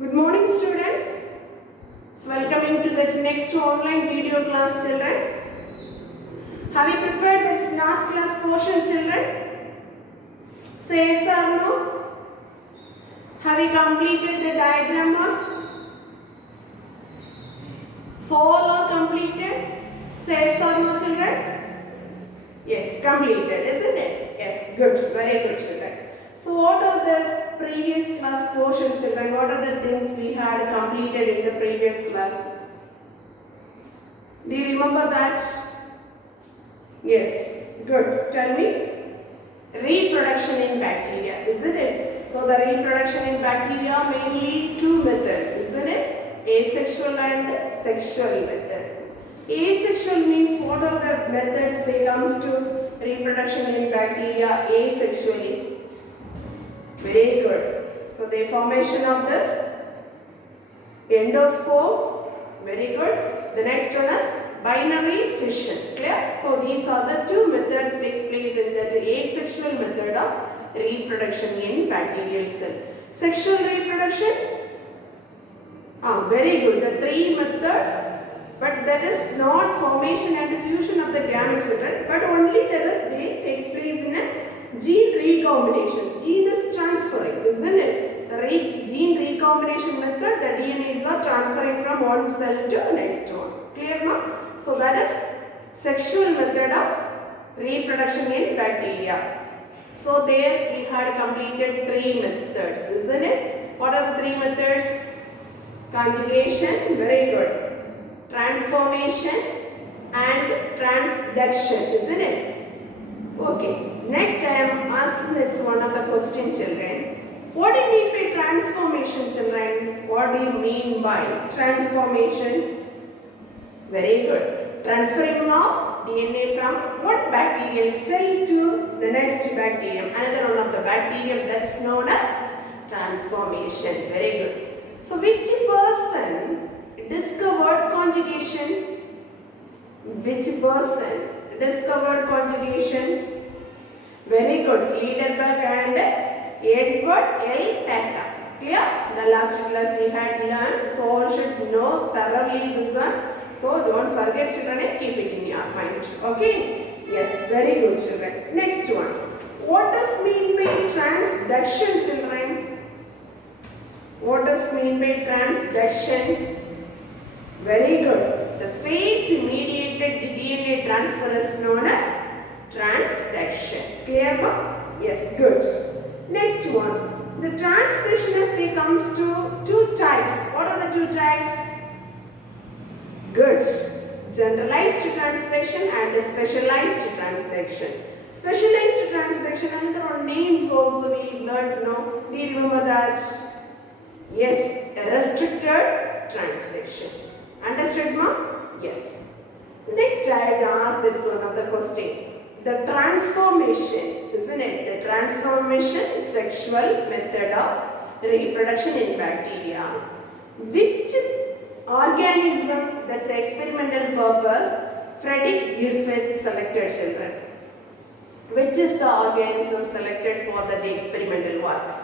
Good morning, students. So welcoming to the next online video class, children. Have you prepared this last class portion, children? Say yes or no. Have you completed the diagram marks? So all are completed? Say yes or no, children? Yes, completed, isn't it? Yes, good, very good, children. So what are the previous class portion, children? What are the things we had completed in the previous class? Do you remember that? Yes, good. Tell me. Reproduction in bacteria, isn't it? So the reproduction in bacteria mainly two methods, isn't it? Asexual and sexual method. Asexual means what are the methods when it comes to reproduction in bacteria asexually? Very good. So the formation of this endospore, very good. The next one is binary fission. Clear? So these are the two methods takes place in the asexual method of reproduction in bacterial cell. Sexual reproduction? Very good. The three methods, but that is not formation and fusion of the gametes, but only they takes place in a gene recombination. Gene is transferring, isn't it? The gene recombination method, the DNAs are transferring from one cell to next one. Clear now? So that is sexual method of reproduction in bacteria. So there we had completed three methods, isn't it? What are the three methods? Conjugation, very good. Transformation and transduction, isn't it? Okay. Next I am asking this one of the question, children. What do you mean by transformation, children? What do you mean by transformation? Very good. Transferring of DNA from one bacterial cell to the next bacterium. Another one of the bacterium, that's known as transformation. Very good. So which person discovered conjugation? Which person discovered conjugation? Very good. Liederberg and Edward L. Tata. Clear? The last class we had learned. So all should know thoroughly this one. So don't forget, children, and keep it in your mind. Okay? Yes, very good, children. Next one. What does mean by transduction, children? What does mean by transduction? Very good. The phage-mediated DNA transfer is known as transduction. Clear now? Yes, good. Next one. The transduction as they comes to two types. What are the two types? Good. Generalized transduction and specialized transduction. Specialized transduction, another names also we learned now. Do you remember that? Yes, a restricted transduction. Understood, ma? Yes. Next I had asked this one of the question. The transformation, isn't it? The transformation sexual method of reproduction in bacteria. Which organism, that's the experimental purpose, Frederick Griffith selected, children? Which is the organism selected for the experimental work?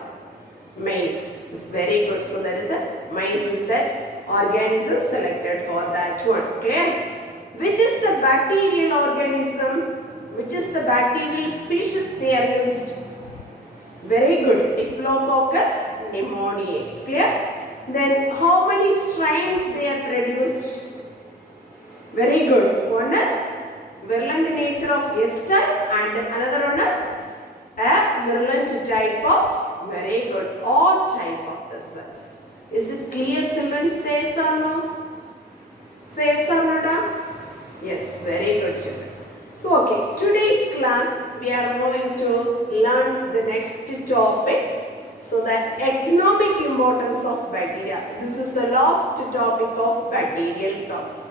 Maize. It's very good. So that is a maize is that organism selected for that one. Clear? Which is the bacterial organism? Which is the bacterial species they are used? Very good. Diplococcus pneumoniae. Clear? Then how many strains they are produced? Very good. One is virulent nature of S type and another one is a virulent type of, very good, O type of the cells. Is it clear, children? Say yes or no? Say yes or no? Yes, very good, children. So, okay, today's class we are moving to learn the next topic. So, the economic importance of bacteria. This is the last topic of bacterial topic.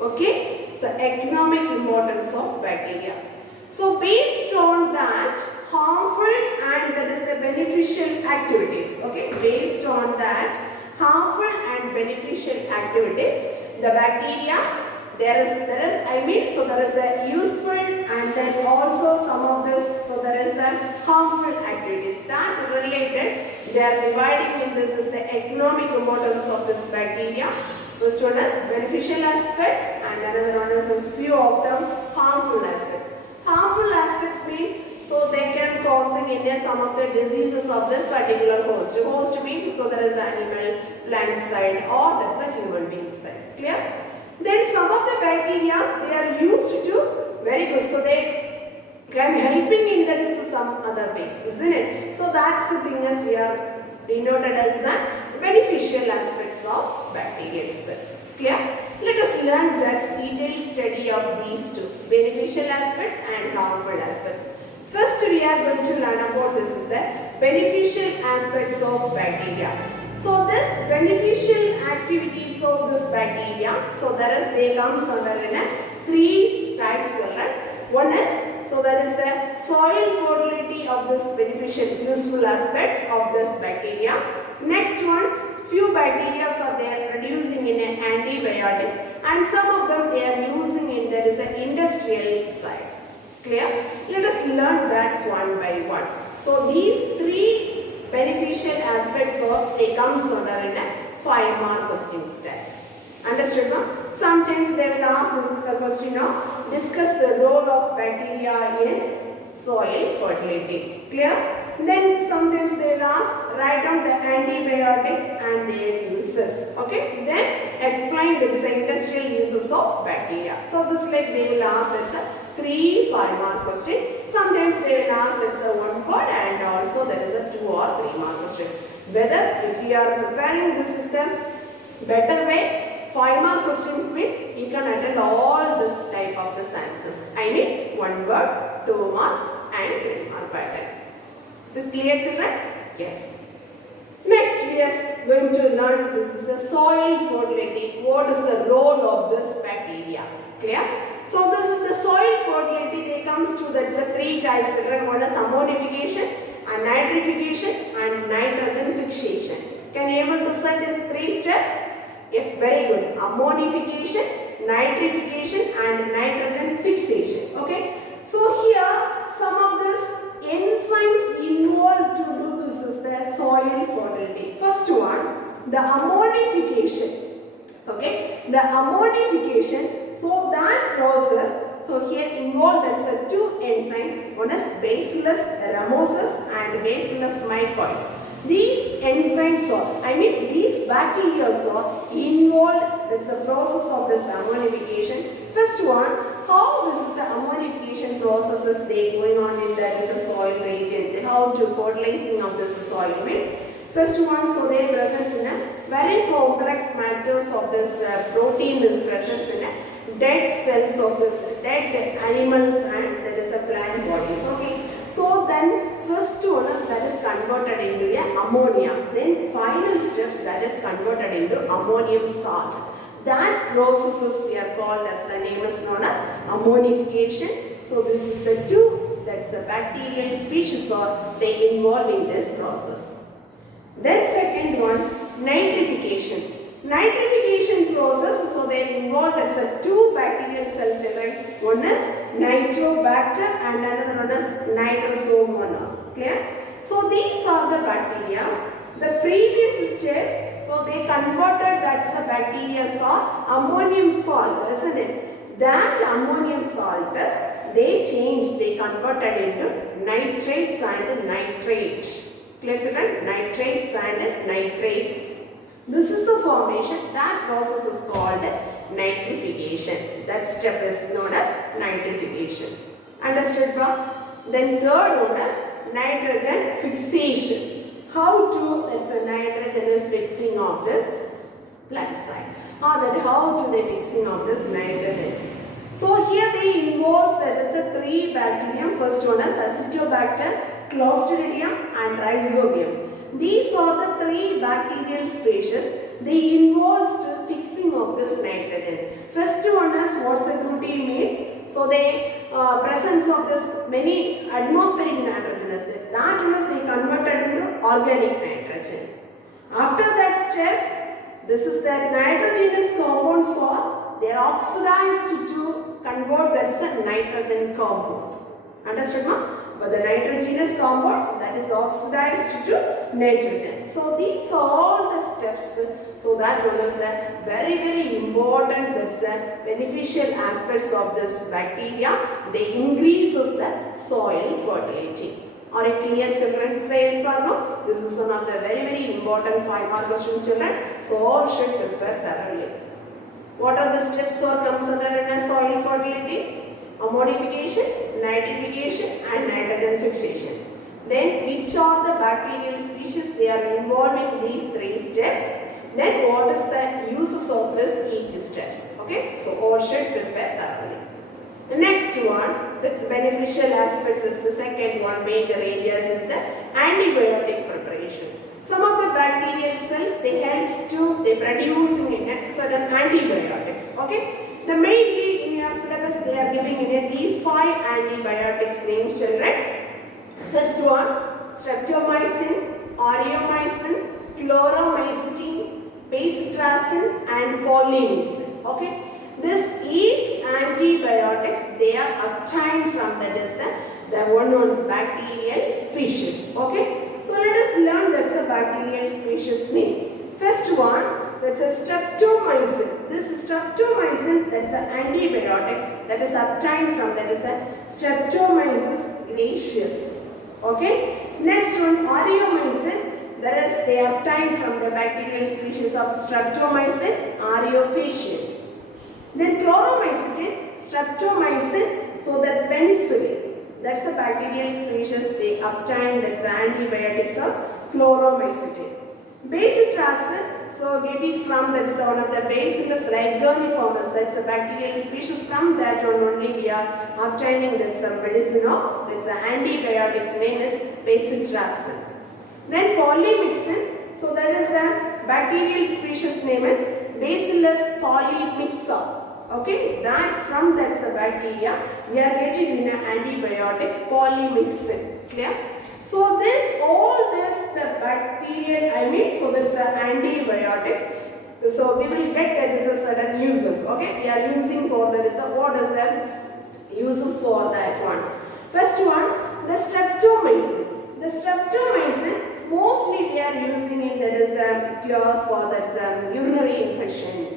Okay, so economic importance of bacteria. So, based on that, harmful and that is the beneficial activities. Okay, based on that, harmful and beneficial activities, the bacteria. There is the useful and then also some of this, so there is a harmful activities that related. They are dividing in this is the economic importance of this bacteria. First one is beneficial aspects and another one is few of them harmful aspects. Harmful aspects means so they can causing in some of the diseases of this particular host. Host means so there is the animal, plant side or there is a human being side. Clear? Then some of the bacteria they are used to very good. So they can helping in that is some other way, isn't it? So that's the thing as we are denoted as the beneficial aspects of bacteria itself. Clear? Let us learn that detailed study of these two, beneficial aspects and harmful aspects. First we are going to learn about this is the beneficial aspects of bacteria. So this beneficial activities of this bacteria, so that is they comes under in a three types. One is, so that is the soil fertility of this beneficial useful aspects of this bacteria. Next one, few bacteria are they are producing in an antibiotic and some of them they are using in there is an industrial sites. Clear? Let us learn that one by one. So these three beneficial aspects of they comes under in a 5-mark question steps. Understood now? Sometimes they will ask this is the question of discuss the role of bacteria in soil fertility. Clear? Then sometimes they will ask write down the antibiotics and their uses. Okay? Then explain the industrial uses of bacteria. So this like they will ask that's a 3 5-mark question. Sometimes they will ask that's a 1 word and also that is a 2 or 3-mark question. Whether if you are preparing this system better way, 5-mark questions means you can attend all this type of the sciences. I mean 1 word, 2 mark and 3-mark pattern. Is it clear, children? Yes. Next we are going to learn this is the soil fertility. What is the role of this bacteria? Clear? So this is the soil fertility. They comes to that is a 3 types. Children, one is ammonification, and nitrification and nitrogen fixation. Can you able to say these 3 steps? Yes, very good. Ammonification, nitrification and nitrogen fixation. Okay. So here some of this enzymes involved to do this is the soil fertility. First one, the ammonification. Okay, the ammonification. So that process. So here involved that's a 2 enzymes. One is Bacillus ramosus and Bacillus mycoides. These enzymes are, these bacteria are involved. That's the process of this ammonification. First one. How this is the ammonification processes they going on in that is a soil region. How to fertilizing of this soil means. First one, so they presence in a very complex matters of this protein is presence in a dead cells of this dead animals and that is a plant bodies. Okay. So then first one is that is converted into a ammonia. Then final steps that is converted into ammonium salt. That processes we are called as the name is known as ammonification. So this is the 2 that's the bacterial species or they involve in this process. Then second one, nitrification. Nitrification process, so they involve that's a 2 bacterial cells. One is nitrobacter and another one is nitrosomonas. Clear? So these are the bacteria. The previous steps, so they converted that's the bacteria are ammonium salt, isn't it? That ammonium salt is they changed, they converted into nitrates and nitrate. Clear, children? Nitrates and nitrates. This is the formation. That process is called nitrification. That step is known as nitrification. Understood, bro? Then third one is nitrogen fixation. How to, that's a nitrogen is fixing of this plant side. That how to they fixing of this nitrogen. So here they involves that is the 3 bacterium. First one is Acetobacter, Clostridium and Rhizobium. These are the 3 bacterial species. They involves to fixing of this nitrogen. First one is what's the duty means. So they presence of this many atmospheric nitrogen is there. That one is they converted into organic nitrogen. After that steps, this is that nitrogenous compounds are they are oxidized to convert that is a nitrogen compound. Understood, ma? but the nitrogenous compounds, that is oxidized to nitrogen. So these are all the steps. So that one is the very important, that's the beneficial aspects of this bacteria. They increases the soil fertility. Are you clear, children? Say yes or no? This is one of the very important 5-mark question, children. So all should prepare thoroughly. What are the steps or considered in a soil fertility? Ammonification, nitrification and nitrogen fixation. Then which are the bacterial species they are involving these 3 steps? Then what is the uses of this each steps? Okay, so all should prepare thoroughly. The next one, that's beneficial aspects, is the second one. Major areas is the antibiotic preparation. Some of the bacterial cells, they producing certain antibiotics. Okay, the mainly in your syllabus they are giving these 5 antibiotics names, children. First one, streptomycin, aureomycin, chloromycetin, bacitracin and polymyxin. Okay. Each antibiotics, they are obtained from the one on bacterial species. Okay, so let us learn that's a bacterial species name. First one, that's a streptomycin. This streptomycin, that's an antibiotic that is obtained from a Streptomyces gracious. Okay, next one, aureomycin, that is they are obtained from the bacterial species of Streptomycin aureofaciens. Then chloromycetin, streptomycin, so that penicillin, that's a bacterial species they obtain, that's the antibiotics of chloromycetin. Bacitracin, so get it from, that's one of the Bacillus rhizomyces, that's a bacterial species. From that one only we are obtaining that's some medicine of, that's the antibiotics name is bacitracin. Then polymyxin, so that is a bacterial species name is Bacillus polymyxa. Okay, that from that's a bacteria we are getting in an antibiotics polymyxin. Clear? So all this the bacterial, so there's a antibiotics. So we will get that is a certain uses. Okay, we are using for that is a what is the uses for that one. First one, the streptomycin. The streptomycin mostly we are using in that is the cures for that is urinary infection.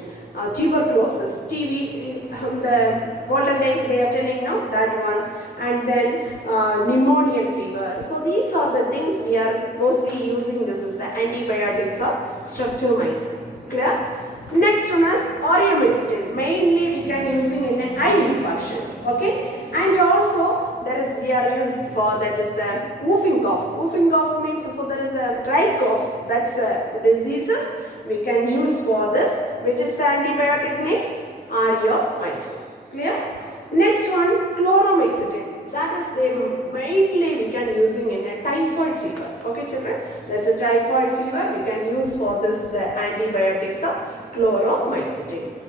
Tuberculosis, TB, the golden days they are telling now that one, and then pneumonial fever. So these are the things we are mostly using. This is the antibiotics of streptomycin. Clear? Next one is aureomycetin. Mainly we can using in eye infections. Okay, and also there is we are using for that is the whooping cough. Whooping cough means so there is a dry cough. That's diseases we can use for this, which is the antibiotic name aureomycin. Clear? Next one, chloromycetin. That is the mainly we can using in a typhoid fever. Okay, children? There's a typhoid fever we can use for this the antibiotics of chloromycetin.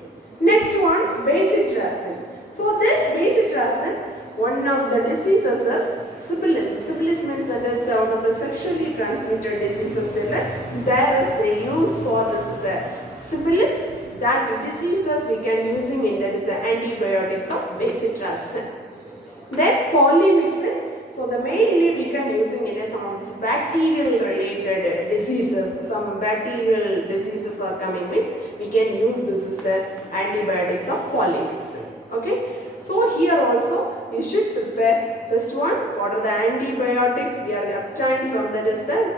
Next one, bacitracin. So this bacitracin, one of the diseases is syphilis. Syphilis means that is one of the sexually transmitted diseases. There is the use for this is the syphilis. That diseases we can using in that is the antibiotics of bacitracin. Then polymyxin. So the mainly we can using in some of these bacterial related diseases. Some bacterial diseases are coming means we can use this is the antibiotics of polymyxin. Okay. So here also you should prepare first one, what are the antibiotics we are obtained from that is the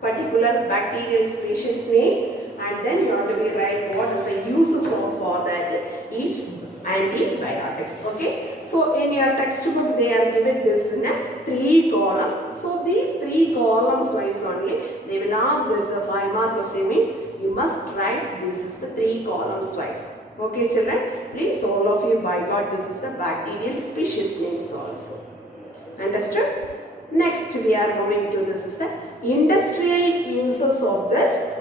particular bacterial species name, and then you have to be write what is the uses of for that each antibiotics. Okay, so in your textbook they are given this in 3 columns. So these 3 columns wise only they will ask this a 5-mark question means you must write this is the 3 columns wise. Okay, children, please all of you by God this is the bacterial species names also. Understood? Next we are moving to this is the industrial uses of this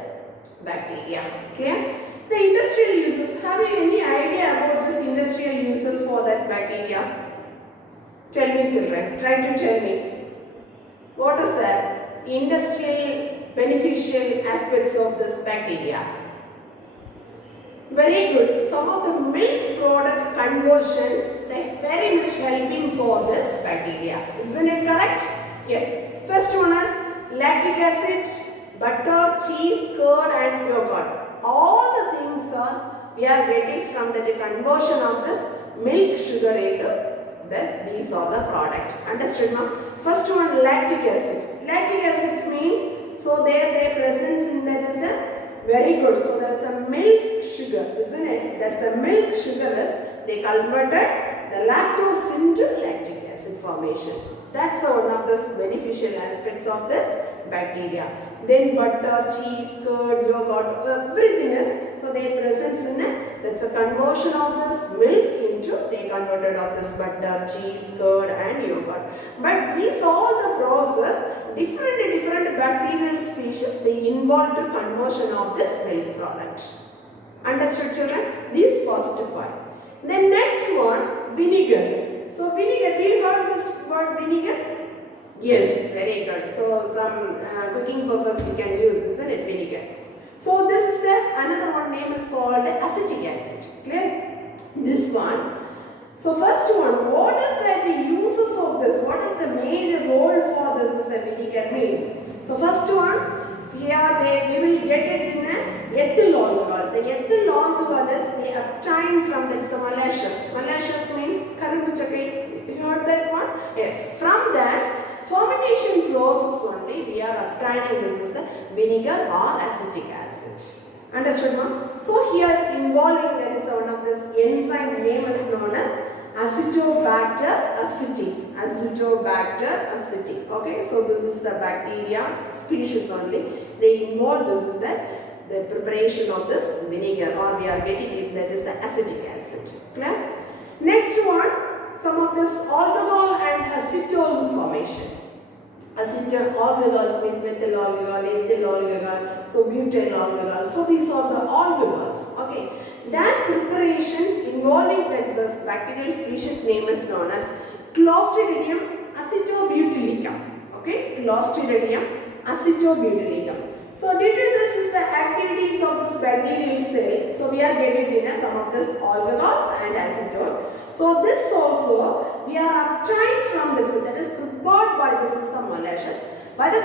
bacteria. Clear? The industrial uses, have you any idea about this industrial uses for that bacteria? Tell me, children, try to tell me. What is the industrial beneficial aspects of this bacteria? Very good. Some of the milk product conversions, they very much helping for this bacteria. Isn't it correct? Yes. First one is lactic acid, butter, cheese, curd and yogurt. All the things are we are getting from the conversion of this milk sugar into these are the product. Understood, ma'am? First one, lactic acid. Lactic acid means, so their presence in that is the very good. So there is a milk sugar, isn't it? That's a milk sugar is they converted the lactose into lactic acid formation. That's one of the beneficial aspects of this bacteria. Then butter, cheese, curd, yogurt, everything is, so their presence in it, that's a conversion of this milk into, they converted of this butter, cheese, curd and yogurt. But these all the process, different bacterial species, they involve the conversion of this milk product. Understood, children? These first five. Then next one, vinegar. So vinegar, do you heard this word vinegar? Yes, very good. So some cooking purpose we can use, isn't it, vinegar? So this is another one name is called acetic acid. Clear? This one. So first one, what is the uses of this? What is the major role for this is the vinegar means? So first one, here we will get it in a ethyl alcohol. The ethyl alcohol is they obtained from this molasses. Molasses means karimbu chakai. You heard that one? Yes. From that fermentation process only we are obtaining this is the vinegar or acetic acid. Understood, ma'am? So here involving that is one of this enzyme name is known as Acetobacter acetic. Acetobacter acetic. Okay, so this is the bacteria species only. They involve this is the preparation of this vinegar or we are getting it that is the acetic acid. Clear? Next one, some of this alcohol and acetone formation. Acetyl alcohols means methyl alcohol, ethyl alcohol, so butyl alcohol. So these are the alcohols. Okay. That preparation involving this bacterial species name is known as Clostridium acetobutylicum. Okay. Clostridium acetobutylicum. So due to this is the activities of this bacterial cell. So we are getting in some of this alcohols and acetone. So this also we are obtained from this, that is prepared by this is the molasses by the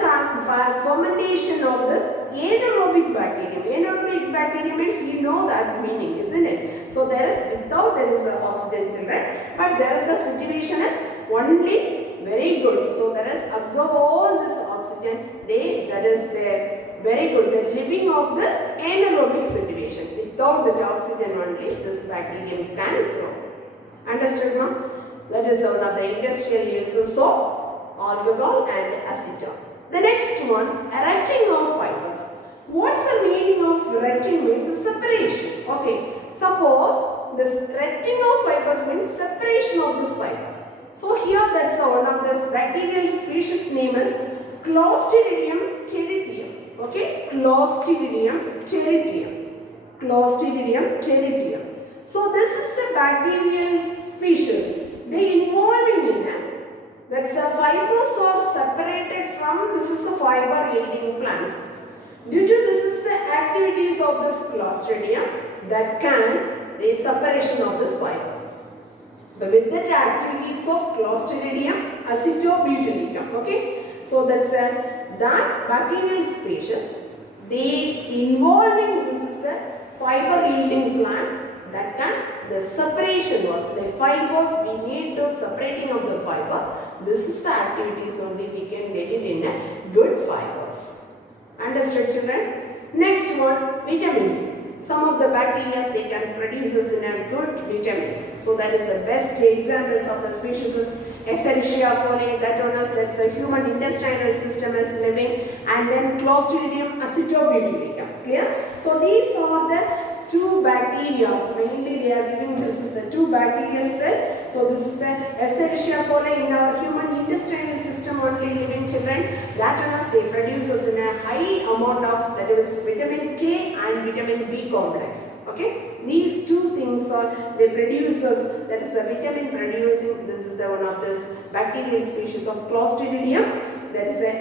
fermentation of this anaerobic bacterium. Anaerobic bacterium means we know that meaning, isn't it? So there is without there is a oxygen, children, but there is the situation is only very good. So there is absorb all this oxygen. That is their very good. The living of this anaerobic situation. Without the oxygen only this bacterium can grow. Understood, ma'am? That is one of the industrial uses of alcohol and acetone. The next one, erecting of fibers. What's the meaning of erecting means separation. Okay, suppose this erecting of fibers means separation of this fiber. So here that's one of this bacterial species name is Clostridium teritium. Okay, Clostridium teritium. Clostridium teritium. So this is the bacterial species. They involving in that's the fibers are separated from this is the fiber yielding plants. Due to this is the activities of this Clostridium that can the separation of this fibers. But with that activities of Clostridium acetobutylicum. Okay, so that's that bacterial species. They involving this is the fiber yielding plants. That can the separation work, the fibers we need to separating of the fiber. This is the activities only we can get it in a good fibers. Understood, children? Next one, vitamins. Some of the bacteria they can produce us in a good vitamins. So that is the best examples of the species is Escherichia coli, that one is that's a human intestinal system is living, and then Clostridium acetobutylicum. Clear? So these are the two bacteria, mainly they are giving this is the two bacterial cell. So this is the Escherichia coli in our human intestinal system only living children. That one is they produce us in a high amount of that is vitamin K and vitamin B complex. Okay, these two things are they produce us that is a vitamin producing. This is the one of this bacterial species of Clostridium. That is a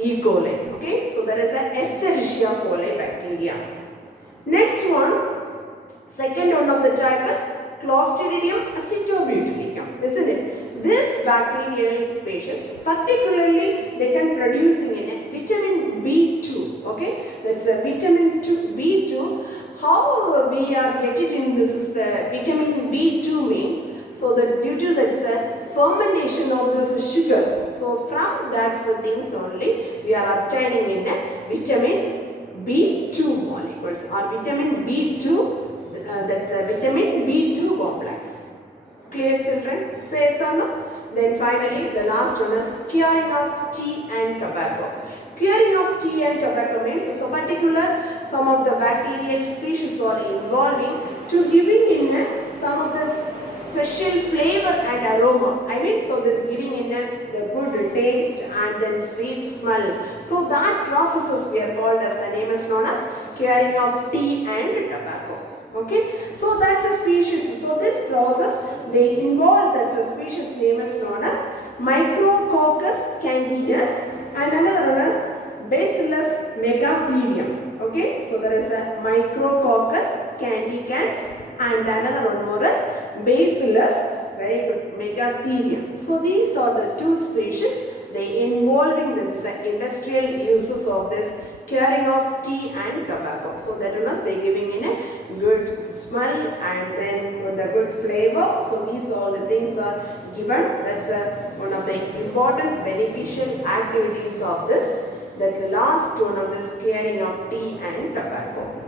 E. coli. Okay, so there is a Escherichia coli bacteria. Next one, Second one of the type is Clostridium acetobutylicum, isn't it? This bacterial species, particularly they can produce in a vitamin B2, okay? That's a vitamin B2. How we are getting this is the vitamin B2 means, so that due to that fermentation of this sugar, so from that's the things only we are obtaining in a vitamin B2 molecules or vitamin B2. That's a vitamin B2 complex. Clear, children? Say so, no? Then finally, the last one is curing of tea and tobacco. Curing of tea and tobacco means, so particular, some of the bacterial species are involving to giving in some of the special flavor and aroma. I mean, so they're giving in the good taste and then sweet smell. So that processes we are called as, the name is known as curing of tea and tobacco. Okay, so that's the species. So this process they involve, that the species name is known as Micrococcus candidus and another one is Bacillus megatherium. Okay, so there is a Micrococcus candidans and another one more is Bacillus, very good, megatherium. So these are the two species they involving the industrial uses of this curing of tea and tobacco. So that one is they giving in a good smell and then with a good flavor. So these all the things are given. That's one of the important beneficial activities of this. That the last one of this curing of tea and tobacco.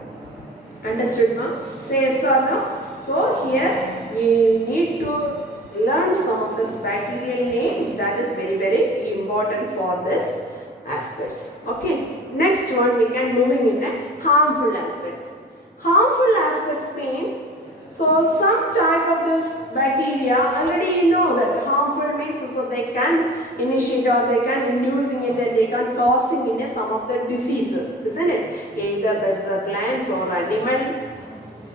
Understood, ma'am? Say yes or no? So here we need to learn some of this bacterial name. That is very, very important for this aspects. Okay. Next one we can moving in a harmful aspects. Harmful aspects means, so some type of this bacteria already you know that harmful means, so they can initiate or they can inducing in it, they can causing in some of the diseases, isn't it? Either that's plants or animals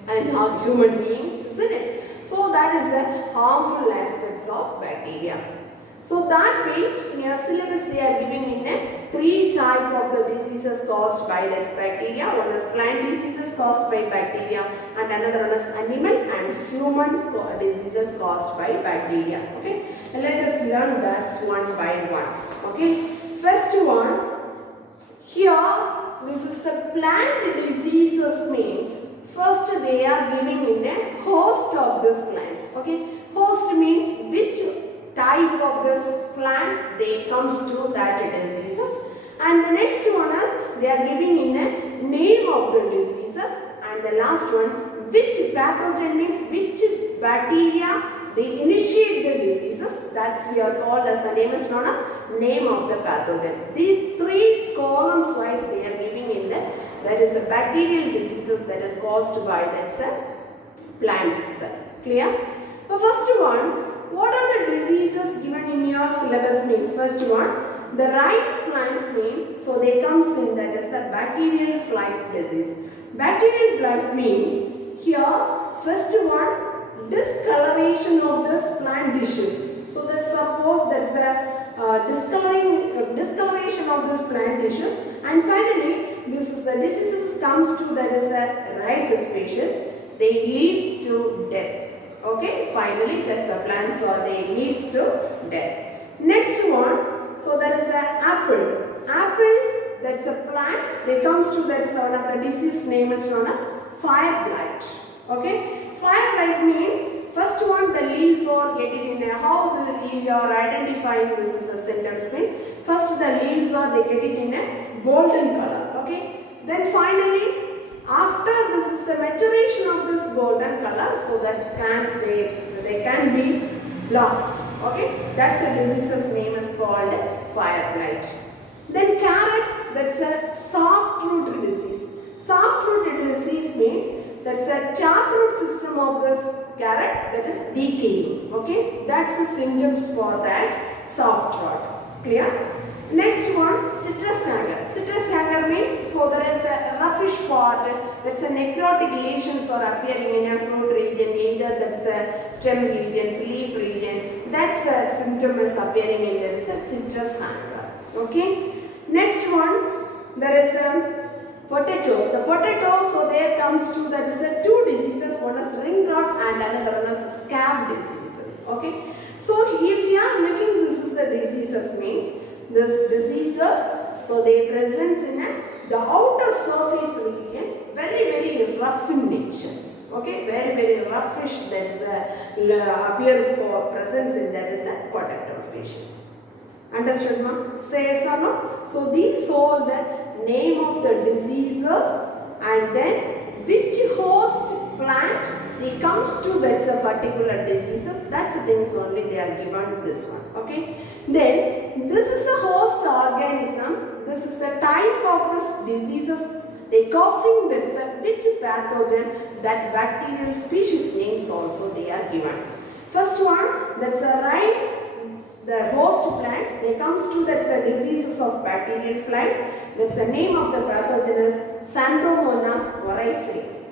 and or human beings, isn't it? So that is the harmful aspects of bacteria. So that based in your syllabus they are giving in a 3 type of the diseases caused by this bacteria. One is plant diseases caused by bacteria and another one is animal and humans diseases caused by bacteria. Okay, and let us learn that one by one. Okay, first one, here this is the plant diseases means, first they are giving in a host of this plants. Okay, host means which type of this plant they comes to that diseases, and the next one is they are giving in a name of the diseases, and the last one which pathogen means which bacteria they initiate the diseases, that's we are called as, the name is known as name of the pathogen. These 3 columns wise they are giving in the, that is a bacterial diseases that is caused by that's a plants. Clear? The first one, what are the diseases given in your syllabus means? First one, the rice plants means, so they comes in that is the bacterial blight disease. Bacterial blight means, here first one, discoloration of this plant tissues. So let's suppose that's the discoloration of this plant tissues, and finally this is the diseases comes to that is the rice species, they leads to death. Okay, finally that's a plants or they leads to death. Next one, so there is an apple. Apple, that's a plant, they comes to that is one of the disease name is known as fire blight. Okay, fire blight means, first one the leaves are getting in a, how you are identifying this is a symptoms means, first the leaves are they get it in a golden color. Okay, then finally after this is the maturation of this golden color, so that they can be lost. Okay, that's the disease's name is called fire blight. Then carrot, that's a soft root disease. Soft root disease means that's a taproot system of this carrot that is decaying. Okay, that's the symptoms for that soft rot. Clear? Next one, citrus hanger. Citrus hanger means, so there is a roughish part, there is a necrotic lesions are appearing in a fruit region, either that's a stem region, leaf region, that's the symptom is appearing in there is a citrus hanger. Okay. Next one, there is a potato. The potato, so there comes to, there is a 2 diseases, one and another one is scab diseases. Okay. So if you are looking, this is the diseases means this diseases. So they present in the outer surface region, very rough in nature. Okay, very roughish. That's the appear for presence in that is the protective species. Understood, ma'am? Say yes or no? So these are the name of the diseases, and then which host plant they comes to that's a particular diseases. That's the things only they are given this one. Okay. Then this is the host organism. This is the type of this diseases they causing that's which pathogen, that bacterial species names also they are given. First one, that's a rice. The host plants, they comes to that's a diseases of bacterial flight. That's the name of the pathogen is Xanthomonas varaceae.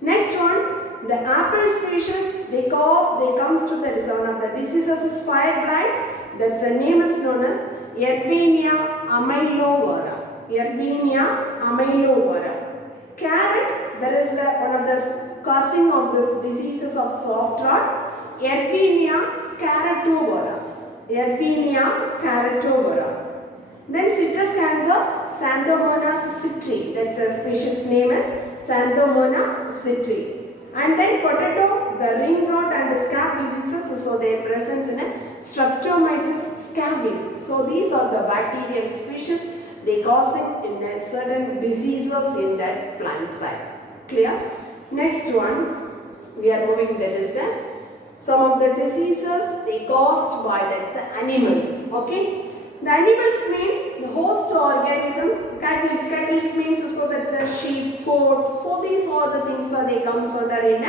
Next one, the apple species, they comes to that is one of the diseases is fire blight. That's the name is known as Yersinia amylovara. Yersinia amylovara. Carrot, there is one of the causing of this diseases of soft rot. Yersinia carotovora. Yersinia carotovora. Then citrus hanger, Xanthomonas citri. That's the species name is Xanthomonas citri. And then potato, the ring rot and the scab diseases. So they are present in a Streptomyces scabies. So these are the bacterial species. They causing in a certain diseases in that plant side. Clear? Next one, we are moving, that is the some of the diseases they caused by the animals. Okay, the animals means the host organisms. Cattle means so that's a sheep, goat. So these are the things they come so that in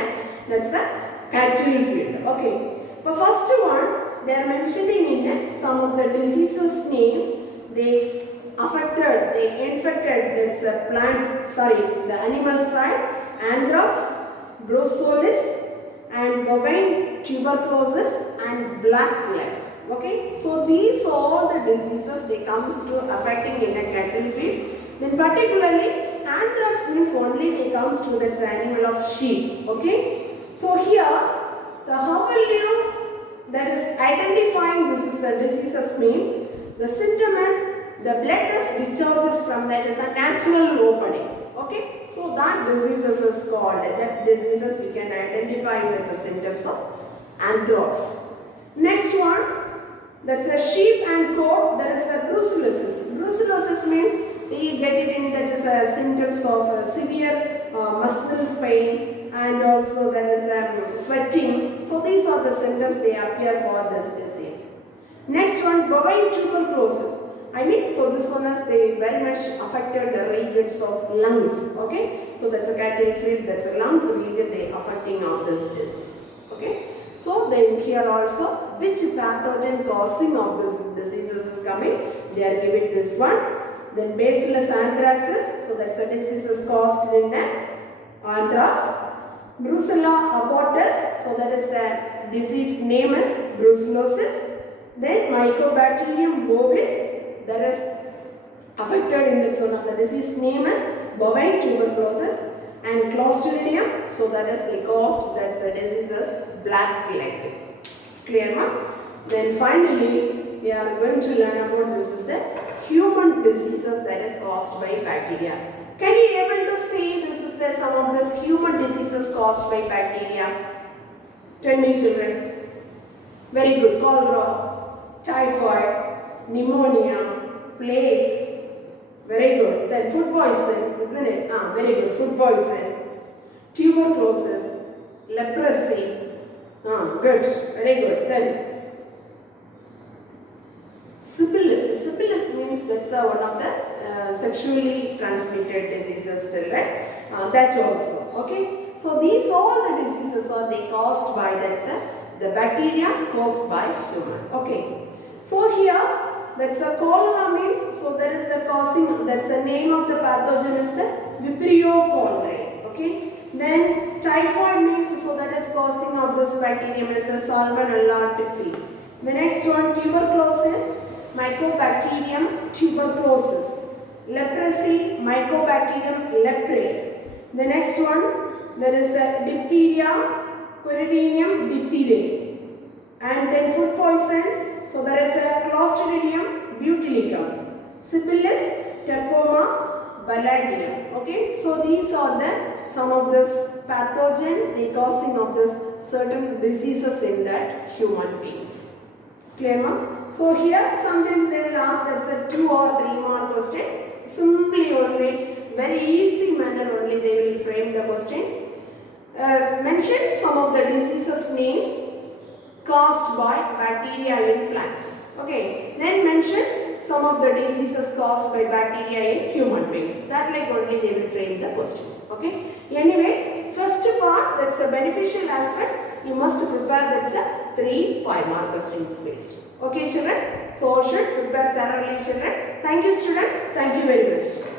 that's a cattle field. Okay, but first one they are mentioning in some of the diseases names. They affected, they infected that's a plant. The animal side. Anthrax, brucellosis, and bovine tuberculosis and black leg. Okay, so these are all the diseases they comes to affecting in a cattle field. Then particularly anthrax means only they comes to that animal of sheep. Okay, so here how will you that is identifying this is the diseases means the symptom is the blood is discharges from that is the natural openings. Okay, so that diseases is called, that diseases we can identify as the symptoms of anthrax. Next one, that's a sheep and goat, there is a brucellosis. Brucellosis means you get it in that is a symptoms of severe muscle pain, and also there is sweating. So these are the symptoms they appear for this disease. Next one, bovine tuberculosis. So this one is they very much affected the regions of lungs. Okay, so that's a cattle field, that's a lungs region they affecting of this disease. Okay, so then here also which pathogen causing of this diseases is coming, they are giving this one. Then Bacillus anthracis, so that's a disease is caused in anthrax. Brucella abortus, so that is the disease name is brucellosis. Then Mycobacterium bovis, that is affected in this one of the disease name is bovine tuberculosis, and Clostridium, so that is the cause, that's the disease is black leg. Clear, ma'am? Then finally we are going to learn about this is the human diseases that is caused by bacteria. Can you able to see this is the some of this human diseases caused by bacteria? Tell me, children. Very good. Cholera, typhoid, pneumonia, plague. Very good. Then food poison, isn't it? Very good. Food poison, tuberculosis, leprosy. Good. Very good. Then syphilis. Syphilis means that's one of the sexually transmitted diseases, children. That also. Okay. So these all the diseases are they caused by the bacteria caused by human. Okay. So here that's a cholera means, so there is the causing, that's the name of the pathogen is the Vibrio cholerae. Okay. Then typhoid means, so that is causing of this bacterium is the Salmonella typhi. The next one, tuberculosis, Mycobacterium tuberculosis. Leprosy, Mycobacterium leprae. The next one, there is the diphtheria, Coridium diphtheriae. And then food poison, so there is a Clostridium butylicum, Syphilis, Tecoma, Balladium. Okay, so these are the some of this pathogen, the causing of this certain diseases in that human beings. Clear, ma? So here sometimes they will ask, that's a 2 or 3 mark question. Simply only, very easy manner only they will frame the question. Mention some of the diseases names caused by bacteria in plants. Okay, then mention some of the diseases caused by bacteria in human beings. That like only they will frame the questions. Okay. Anyway, first part, that's the beneficial aspects. You must prepare, that's a 3 5 mark questions based. Okay children. So should prepare thoroughly children. Thank you students. Thank you very much.